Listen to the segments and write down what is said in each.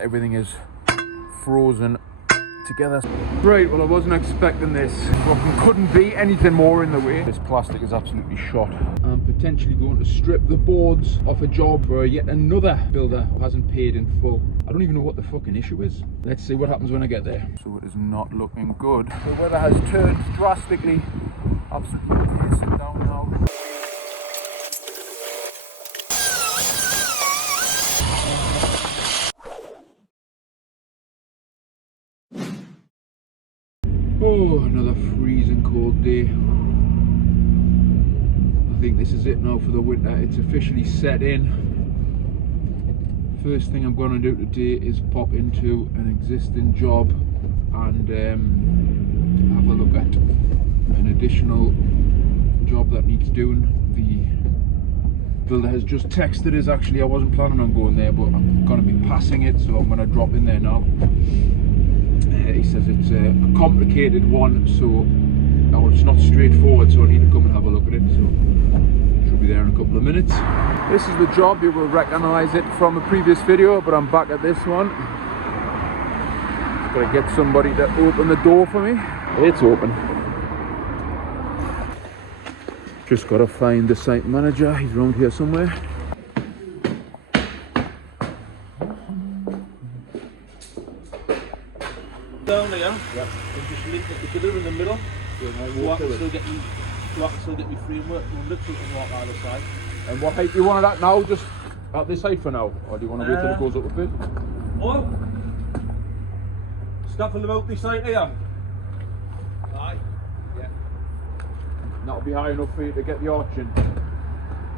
Everything is frozen together. Right, well I wasn't expecting this. Fucking couldn't be anything more in the way. This plastic is absolutely shot. I'm potentially going to strip the boards off a job where yet another builder hasn't paid in full. I don't even know what the fucking issue is. Let's see what happens when I get there. So it is not looking good. The weather has turned drastically. Absolutely pissing down now. Oh, another freezing cold day. I think this is it now for the winter. It's officially set in. First thing I'm going to do today is pop into an existing job and have a look at an additional job that needs doing. The builder has just texted us. Actually, I wasn't planning on going there, but I'm going to be passing it, so I'm going to drop in there now. He says it's a complicated one, so it's not straightforward, so I need to come and have a look at it. So should be there in a couple of minutes. This is the job. You will recognise it from a previous video, but I'm back at this one. Got to get somebody to open the door for me. It's open. Just got to find the site manager. He's around here somewhere. Down there, yeah. And just link it together in the middle. Yeah, so I can still get my framework under so I can walk either side. And what height do you want it at now? Just at this height for now? Or do you want to wait till it goes up a bit? Oh! Scaffold about this height here. Aye. Yeah. That'll be high enough for you to get the arch in.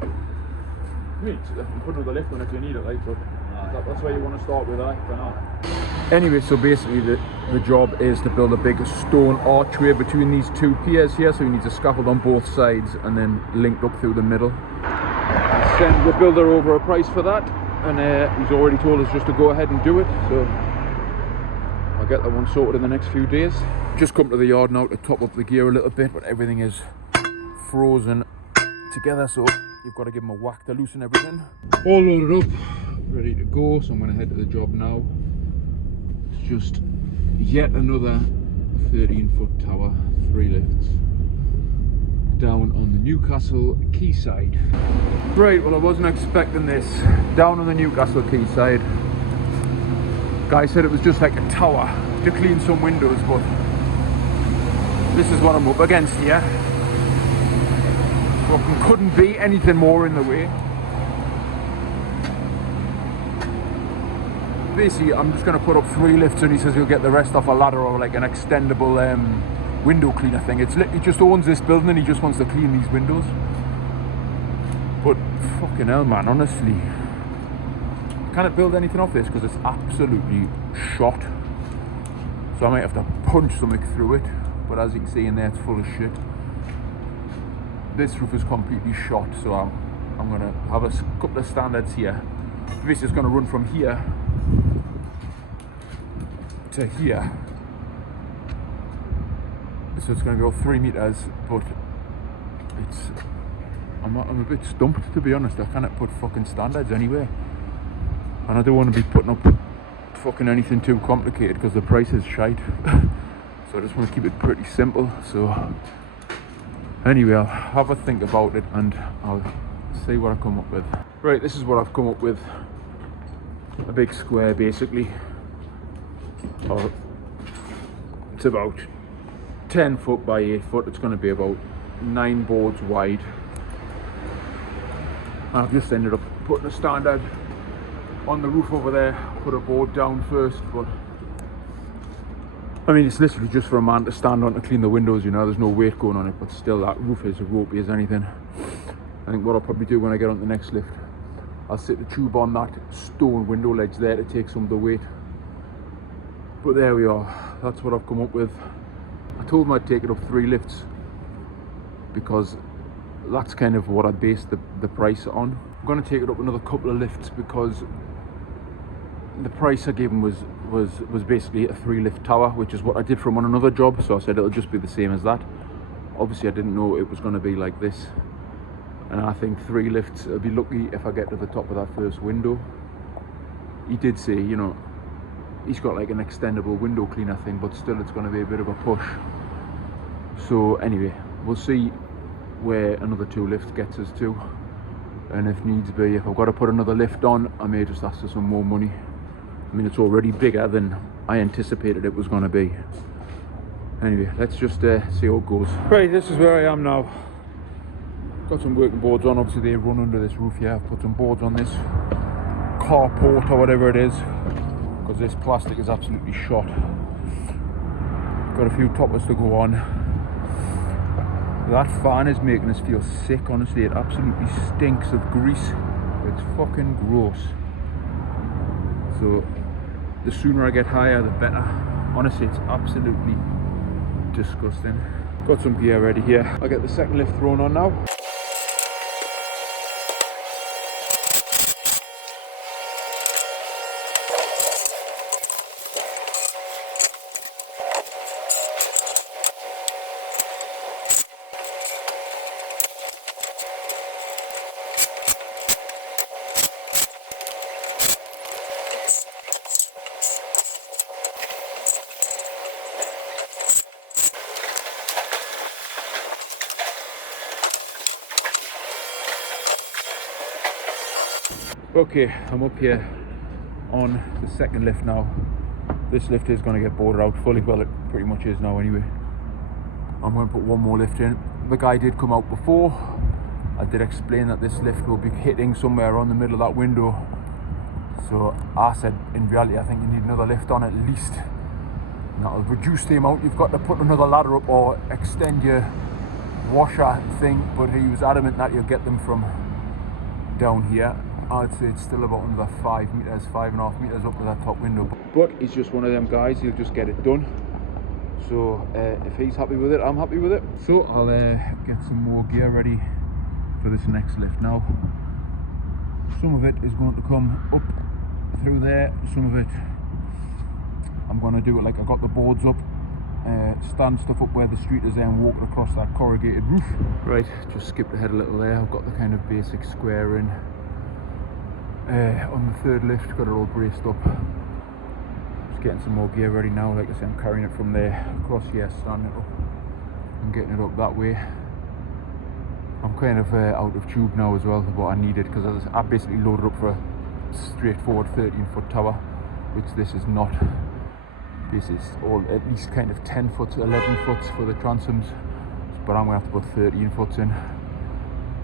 I mean, you can put another lift on if you need it, like, but that's where you want to start with, for now. Anyway, so basically the job is to build a big stone archway between these two piers here, so he needs a scaffold on both sides and then linked up through the middle. Send the builder over a price for that, and he's already told us just to go ahead and do it, so I'll get that one sorted in the next few days. Just come to the yard now to top up the gear a little bit, but everything is frozen together, so you've got to give them a whack to loosen everything. All loaded up, ready to go, so I'm going to head to the job now. It's just yet another 13-foot tower, 3 lifts, down on the Newcastle quayside. Right, well I wasn't expecting this. Down on the Newcastle quayside. Guy said it was just like a tower to clean some windows, but this is what I'm up against here. Fucking couldn't be anything more in the way. Basically, I'm just going to put up 3 lifts and he says he'll get the rest off a ladder or like an extendable window cleaner thing. It's literally just owns this building and he just wants to clean these windows. But fucking hell, man, honestly, I can't build anything off this because it's absolutely shot. So I might have to punch something through it, but as you can see in there, it's full of shit. This roof is completely shot, so I'm going to have a couple of standards here. This is going to run from here to here, so it's going to go 3 meters, but I'm a bit stumped, to be honest. I cannot put fucking standards anywhere, and I don't want to be putting up fucking anything too complicated because the price is shite. So I just want to keep it pretty simple. So anyway, I'll have a think about it and I'll see what I come up with. Right, this is what I've come up with. A big square, basically. It's about 10 foot by 8 foot. It's going to be about 9 boards wide. I've just ended up putting a standard on the roof over there. Put a board down first, but I mean, it's literally just for a man to stand on to clean the windows, you know. There's no weight going on it, but still that roof is as ropey as anything. I think what I'll probably do when I get on the next lift, I'll sit the tube on that stone window ledge there to take some of the weight. But there we are, that's what I've come up with. I told him I'd take it up 3 lifts because that's kind of what I based the price on. I'm going to take it up another couple of lifts because the price I gave him was basically a 3 lift tower, which is what I did from on another job, so I said it'll just be the same as that. Obviously I didn't know it was going to be like this, and I think 3 lifts, I'll be lucky if I get to the top of that first window. He did say, you know, he's got like an extendable window cleaner thing, but still it's going to be a bit of a push. So anyway, we'll see where another 2 lifts gets us to, and if needs be, if I've got to put another lift on, I may just ask for some more money. I mean, it's already bigger than I anticipated it was going to be. Anyway, let's just see how it goes. Right, this is where I am now. Got some working boards on. Obviously they run under this roof here. I've put some boards on this carport or whatever it is, because this plastic is absolutely shot. Got a few toppers to go on. That fan is making us feel sick, honestly. It absolutely stinks of grease. It's fucking gross. So the sooner I get higher, the better. Honestly, it's absolutely disgusting. Got some gear ready here. I'll get the second lift thrown on now. Okay, I'm up here on the second lift now. This lift is going to get boarded out fully. Well, it pretty much is now anyway. I'm going to put one more lift in. The guy did come out before. I did explain that this lift will be hitting somewhere on the middle of that window. So I said, in reality, I think you need another lift on at least. And that'll reduce the amount you've got to put another ladder up or extend your washer thing. But he was adamant that you'll get them from down here. I'd say it's still about another 5 meters, 5.5 meters up to that top window. But he's just one of them guys, he'll just get it done. So if he's happy with it, I'm happy with it. So I'll get some more gear ready for this next lift now. Some of it is going to come up through there, some of it I'm going to do it like I got the boards up, stand stuff up where the street is there and walk across that corrugated roof. Right, just skipped ahead a little there. I've got the kind of basic square in. On the third lift, got it all braced up. Just getting some more gear ready now. Like I say, I'm carrying it from there across here, standing it up and getting it up that way. I'm kind of out of tube now as well, but I need it because I basically loaded up for a straightforward 13-foot tower, which this is not. This is all at least kind of 10 foot, 11 foot for the transoms, but I'm going to have to put 13 foot in.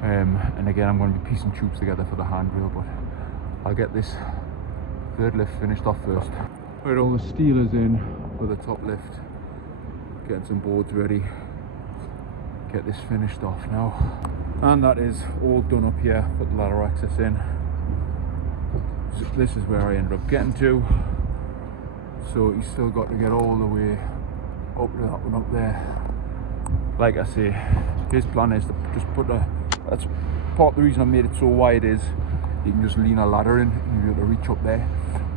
And again, I'm going to be piecing tubes together for the handrail, but I'll get this third lift finished off first. Right, all the steel is in for the top lift. Getting some boards ready. Get this finished off now. And that is all done up here. Put the ladder access in. So this is where I ended up getting to. So he's still got to get all the way up to that one up there. Like I say, his plan is to just put a... That's part of the reason I made it so wide is you can just lean a ladder in and you'll be able to reach up there.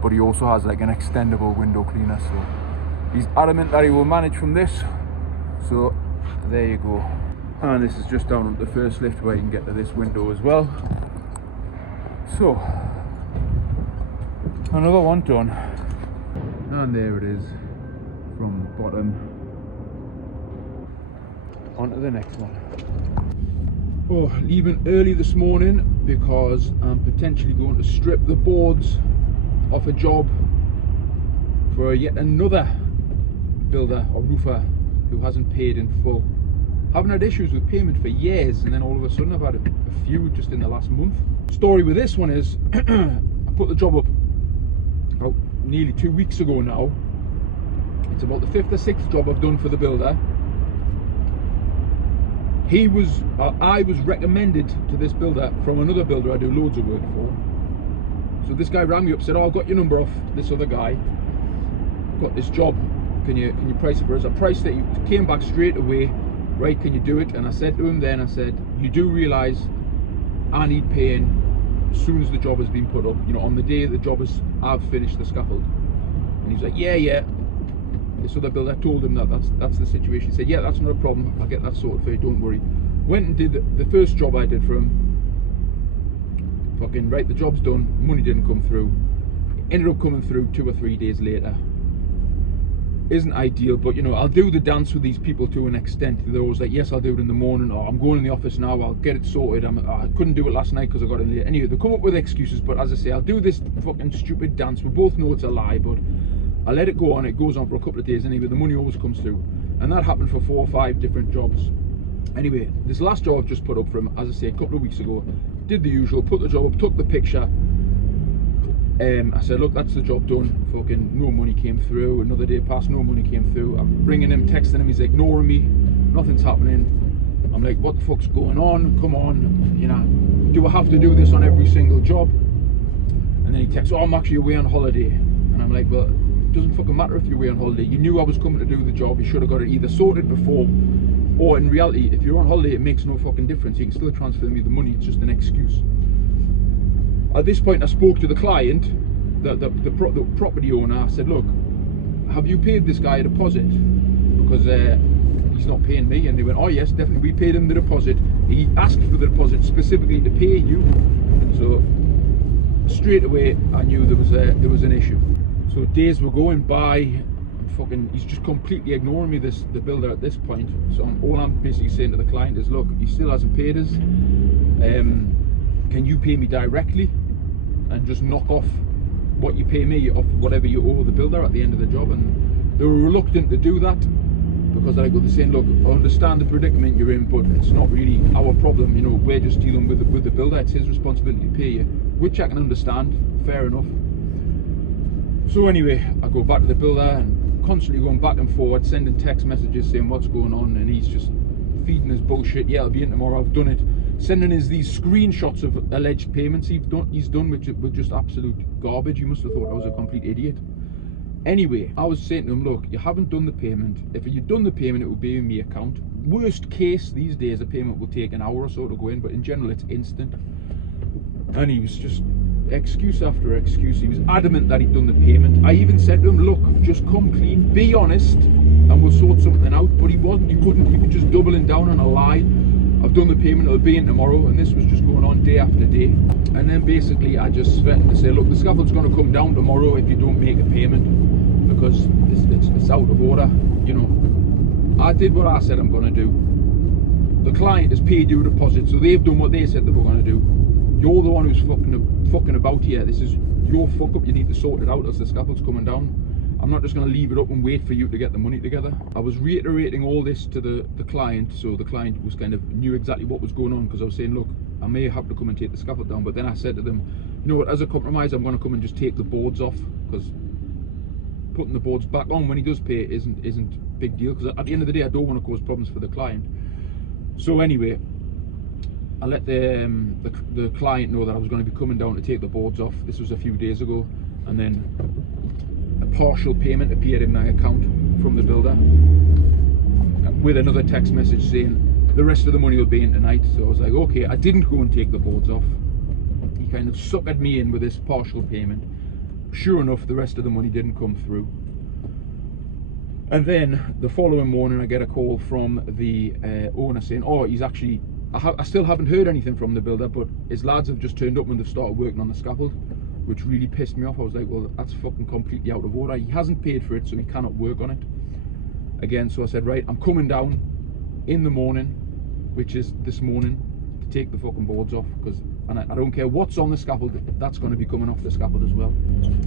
But he also has like an extendable window cleaner, so he's adamant that he will manage from this. So there you go. And this is just down at the first lift where you can get to this window as well. So another one done. And there it is from the bottom onto the next one. Oh, leaving early this morning because I'm potentially going to strip the boards off a job for yet another builder or roofer who hasn't paid in full. Haven't had issues with payment for years, and then all of a sudden I've had a few just in the last month. Story with this one is I put the job up about nearly 2 weeks ago now. It's about the 5th or 6th job I've done for the builder. I was recommended to this builder from another builder I do loads of work for. So this guy rang me up, said, "Oh, I've got your number off this other guy. I've got this job. Can you price it for us?" I priced it. He came back straight away. Right, can you do it? And I said to him then, I said, "You do realise I need paying as soon as the job has been put up. You know, on the day the job is, I've finished the scaffold." And he's like, "Yeah." This other builder told him that that's the situation. He said, "Yeah, that's not a problem. I'll get that sorted for you. Don't worry." Went and did the first job I did for him. Fucking right, the job's done. Money didn't come through. Ended up coming through 2 or 3 days later. Isn't ideal, but you know, I'll do the dance with these people to an extent. They're always like, yes, I'll do it in the morning, or I'm going in the office now, I'll get it sorted. I couldn't do it last night because I got in late. Anyway, they come up with excuses, but as I say, I'll do this fucking stupid dance. We both know it's a lie, but I let it go on. It goes on for a couple of days anyway. The money always comes through. And that happened for 4 or 5 different jobs. Anyway, this last job I've just put up for him, as I say, a couple of weeks ago, did the usual, put the job up, took the picture. I said, look, that's the job done. Fucking no money came through. Another day passed, no money came through. I'm ringing him, texting him, he's ignoring me. Nothing's happening. I'm like, what the fuck's going on? Come on, you know, do I have to do this on every single job? And then he texts, oh, I'm actually away on holiday. And I'm like, well, it doesn't fucking matter if you're away on holiday. You knew I was coming to do the job. You should have got it either sorted before, or in reality, if you're on holiday, it makes no fucking difference. You can still transfer me the money. It's just an excuse. At this point, I spoke to the client, the property owner. I said, look, have you paid this guy a deposit? Because he's not paying me. And they went, oh yes, definitely, we paid him the deposit. He asked for the deposit specifically to pay you. So straight away, I knew there was an issue. So days were going by. He's just completely ignoring me, the builder, at this point. So all I'm basically saying to the client is, look, he still hasn't paid us. Can you pay me directly and just knock off what you pay me off whatever you owe the builder at the end of the job? And they were reluctant to do that because they're saying, look, I understand the predicament you're in, but it's not really our problem. You know, we're just dealing with the builder. It's his responsibility to pay you, which I can understand. Fair enough. So anyway, I go back to the builder and constantly going back and forward, sending text messages saying what's going on, and he's just feeding his bullshit. Yeah, I'll be in tomorrow, I've done it. Sending us these screenshots of alleged payments he's done, which were just absolute garbage. You must have thought I was a complete idiot. Anyway, I was saying to him, look, you haven't done the payment. If you'd done the payment, it would be in my account. Worst case, these days, a payment will take an hour or so to go in, but in general, it's instant. And he was just excuse after excuse. He was adamant that he'd done the payment. I even said to him, look, just come clean, be honest, and we'll sort something out. But he wasn't, he couldn't, he was just doubling down on a lie. I've done the payment, it'll be in tomorrow, and this was just going on day after day. And then basically I just threatened to say, look, the scaffold's going to come down tomorrow if you don't make a payment, because it's out of order. You know, I did what I said I'm going to do. The client has paid you a deposit, so they've done what they said they were going to do. You're the one who's fucking about here. This is your fuck up. You need to sort it out as the scaffold's coming down. I'm not just going to leave it up and wait for you to get the money together. I was reiterating all this to the client, so the client was kind of knew exactly what was going on, because I was saying, look, I may have to come and take the scaffold down, but then I said to them, you know what, as a compromise, I'm going to come and just take the boards off, because putting the boards back on when he does pay isn't a big deal, because at the end of the day, I don't want to cause problems for the client. So anyway, I let the client know that I was going to be coming down to take the boards off. This was a few days ago, and then a partial payment appeared in my account from the builder with another text message saying the rest of the money will be in tonight. So I was like, okay, I didn't go and take the boards off. He kind of suckered me in with this partial payment. Sure enough, the rest of the money didn't come through. And then the following morning I get a call from the owner saying, oh, he's actually, I still haven't heard anything from the builder, but his lads have just turned up and they've started working on the scaffold, which really pissed me off. I was like, well, that's fucking completely out of order. He hasn't paid for it, so he cannot work on it again. So I said, right, I'm coming down in the morning, which is this morning, to take the fucking boards off, and I don't care what's on the scaffold, that's going to be coming off the scaffold as well.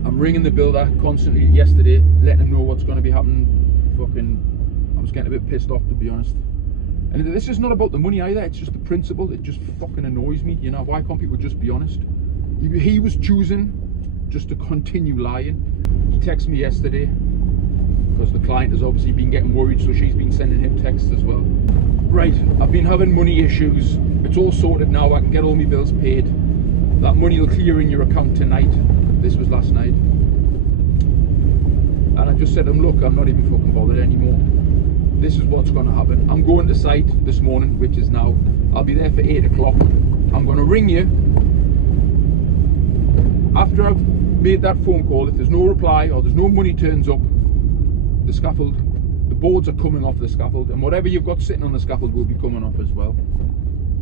I'm ringing the builder constantly yesterday, letting him know what's going to be happening. I was getting a bit pissed off, to be honest. And this is not about the money either, it's just the principle. It just fucking annoys me, you know. Why can't people just be honest? He was choosing just to continue lying. He texted me yesterday, because the client has obviously been getting worried, so she's been sending him texts as well. Right, I've been having money issues. It's all sorted now, I can get all my bills paid. That money will clear in your account tonight. This was last night. And I just said to him, look, I'm not even fucking bothered anymore. This is what's going to happen. I'm going to site this morning, which is now. I'll be there for 8 o'clock. I'm going to ring you. After I've made that phone call, if there's no reply or there's no money turns up, the scaffold, the boards are coming off the scaffold, and whatever you've got sitting on the scaffold will be coming off as well.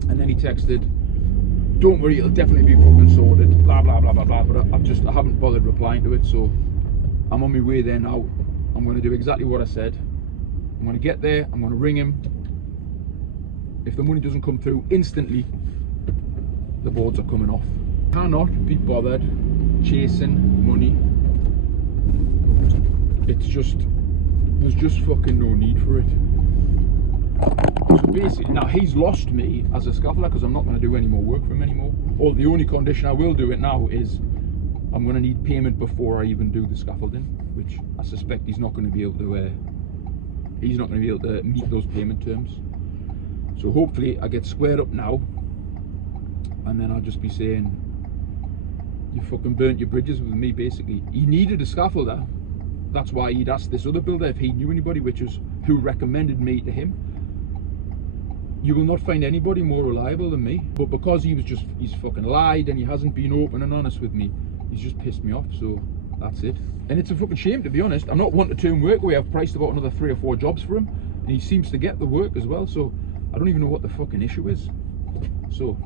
And then he texted, don't worry, it'll definitely be fucking sorted, blah blah blah blah blah, but I haven't bothered replying to it, so I'm on my way there now. I'm going to do exactly what I said. I'm going to get there, I'm going to ring him. If the money doesn't come through instantly, the boards are coming off. Cannot be bothered chasing money. It's just, there's just fucking no need for it. So basically, now he's lost me as a scaffolder because I'm not going to do any more work for him anymore. Or the only condition I will do it now is I'm going to need payment before I even do the scaffolding, which I suspect he's not going to be able to. He's not going to be able to meet those payment terms. So hopefully I get squared up now, and then I'll just be saying, you fucking burnt your bridges with me. Basically, he needed a scaffolder. That's why he'd asked this other builder if he knew anybody, which is who recommended me to him. You will not find anybody more reliable than me. But because he's fucking lied and he hasn't been open and honest with me, he's just pissed me off, so that's it. And it's a fucking shame, to be honest. I'm not one to turn work away. I've priced about another 3 or 4 jobs for him, and he seems to get the work as well, so I don't even know what the fucking issue is. So,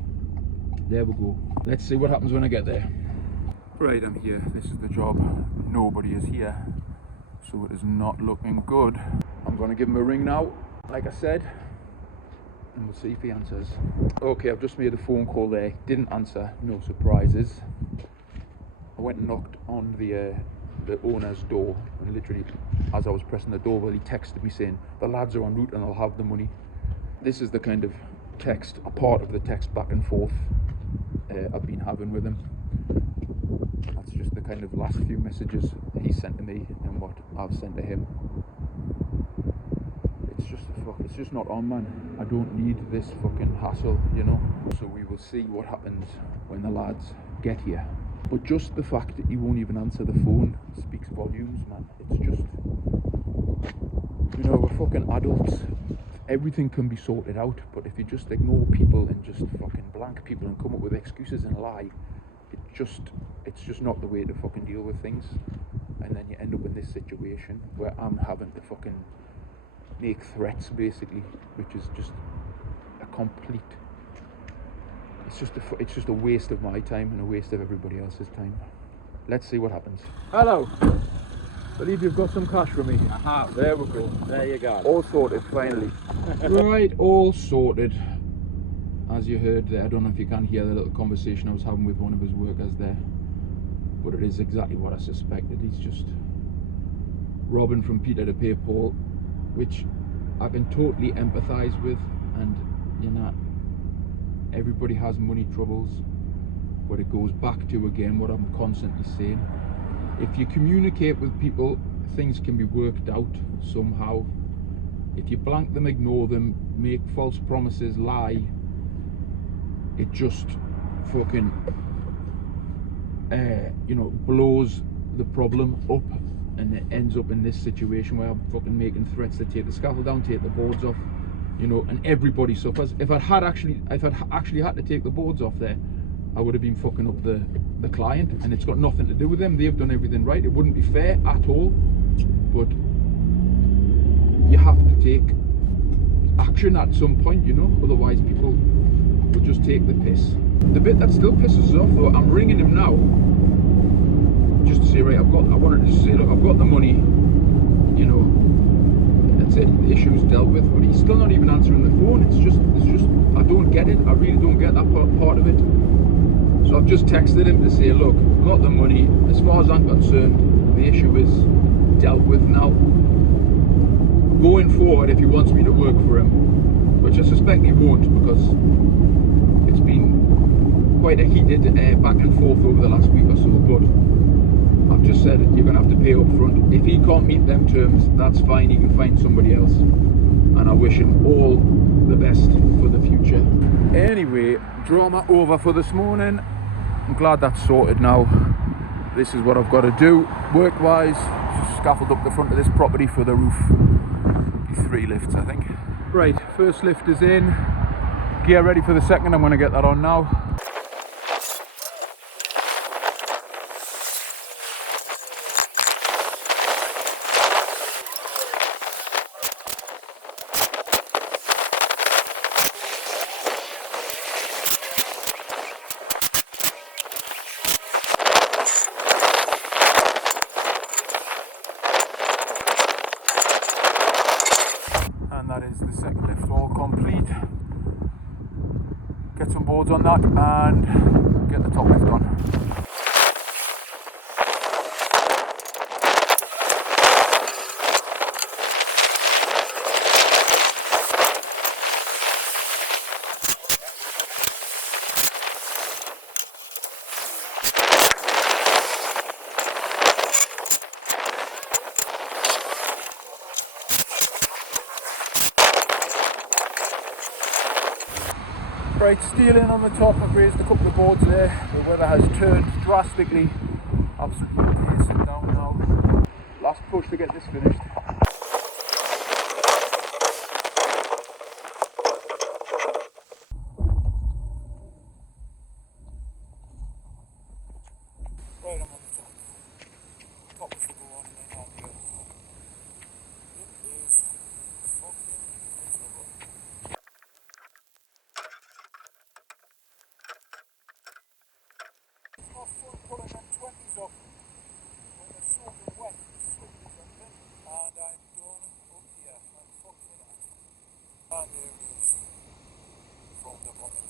there we go. Let's see what happens when I get there. Right, I'm here. This is the job. Nobody is here, so it is not looking good. I'm going to give him a ring now, like I said, and we'll see if he answers. Okay, I've just made a phone call there. Didn't answer. No surprises. I went and knocked on the owner's door, and literally as I was pressing the doorbell, he texted me saying the lads are en route and I'll have the money. This is the kind of text, a part of the text back and forth I've been having with him. That's just the kind of last few messages he sent to me and what I've sent to him. It's just not on, man. I don't need this fucking hassle, you know. So we will see what happens when the lads get here. But just the fact that he won't even answer the phone speaks volumes, man. It's just, you know, we're fucking adults. Everything can be sorted out, but if you just ignore people and just fucking blank people and come up with excuses and lie, it's just not the way to fucking deal with things. And then you end up in this situation where I'm having to fucking make threats, basically, which is just a complete, it's just a waste of my time and a waste of everybody else's time. Let's see what happens. Hello. Believe you've got some cash for me. Aha. There we go. There you go. All sorted, finally. Right, all sorted. As you heard there, I don't know if you can hear the little conversation I was having with one of his workers there, but it is exactly what I suspected. He's just robbing from Peter to pay Paul, which I can totally empathise with. And you know, everybody has money troubles, but it goes back to, again, what I'm constantly saying. If you communicate with people, things can be worked out somehow. If you blank them, ignore them, make false promises, lie, it just fucking you know, blows the problem up, and it ends up in this situation where I'm fucking making threats to take the scaffold down, take the boards off, you know, and everybody suffers. If I'd actually had to take the boards off there, I would have been fucking up the client, and it's got nothing to do with them. They've done everything right. It wouldn't be fair at all, but you have to take action at some point, you know, otherwise people will just take the piss. The bit that still pisses us off though, I'm ringing him now just to say, right, I wanted to just say, look, I've got the money, you know, that's it, the issue's dealt with, but he's still not even answering the phone. It's just, I don't get it. I really don't get that part of it. So I've just texted him to say, look, got the money. As far as I'm concerned, the issue is dealt with now. Going forward, if he wants me to work for him, which I suspect he won't, because it's been quite a heated back and forth over the last week or so, but I've just said you're going to have to pay up front. If he can't meet them terms, that's fine, he can find somebody else. And I wish him all the best for the future. Anyway, drama over for this morning. I'm glad that's sorted now. This is what I've got to do work-wise. Scaffold up the front of this property for the roof. 3 lifts, I think. Right, first lift is in. Gear ready for the second. I'm going to get that on now. is the second lift all complete. Get some boards on that and get the top lift on. Right, steel in on the top. I've raised a couple of boards there. The weather has turned drastically. Absolutely pacing down now. Last push to get this finished. Right, I'm on the top. Top is to go on and then on. It is fucking miserable. It's not fun pulling them 20s up when they're soaking wet and slippery or something. And I'm going up here. I'm fucking it up. And there it is. From the bottom.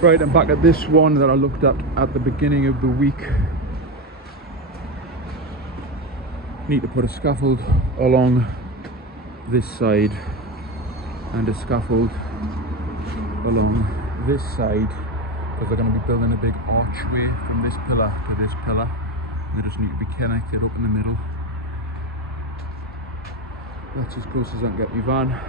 Right, I'm back at this one that I looked at the beginning of the week. Need to put a scaffold along this side and a scaffold along this side, because they're going to be building a big archway from this pillar to this pillar. They just need to be connected up in the middle. That's as close as I can get my van.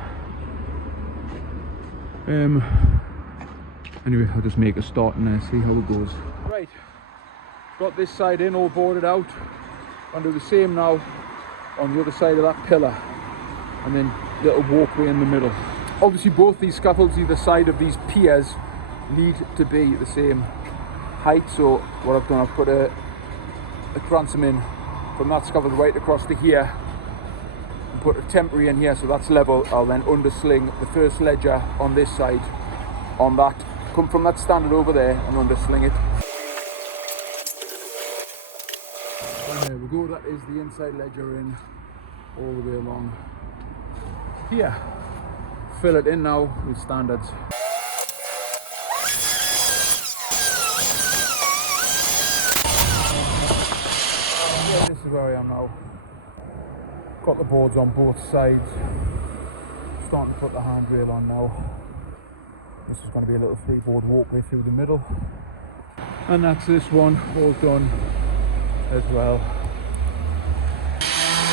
Anyway, I'll just make a start and see how it goes. Right, got this side in, all boarded out. I'll do the same now on the other side of that pillar, and then little walkway in the middle. Obviously both these scaffolds either side of these piers need to be the same height, so what I've done, I've put a transom in from that scaffold right across to here and put a temporary in here, so that's level. I'll then undersling the first ledger on this side on that, come from that standard over there and undersling it. And there we go, that is the inside ledger in all the way along here. Fill it in now with standards. Yeah, this is where I am now. Got the boards on both sides. Starting to put the handrail on now. This is going to be a little three-board walkway through the middle. And that's this one, all done as well.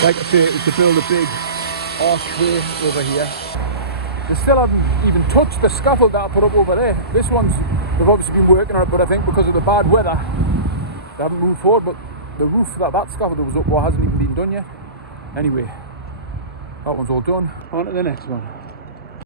Like I say, it was to build a big archway over here. They still haven't even touched the scaffold that I put up over there. This one's, they've obviously been working on it, but I think because of the bad weather, they haven't moved forward. But the roof that scaffold was up hasn't even been done yet. Anyway, that one's all done. On to the next one.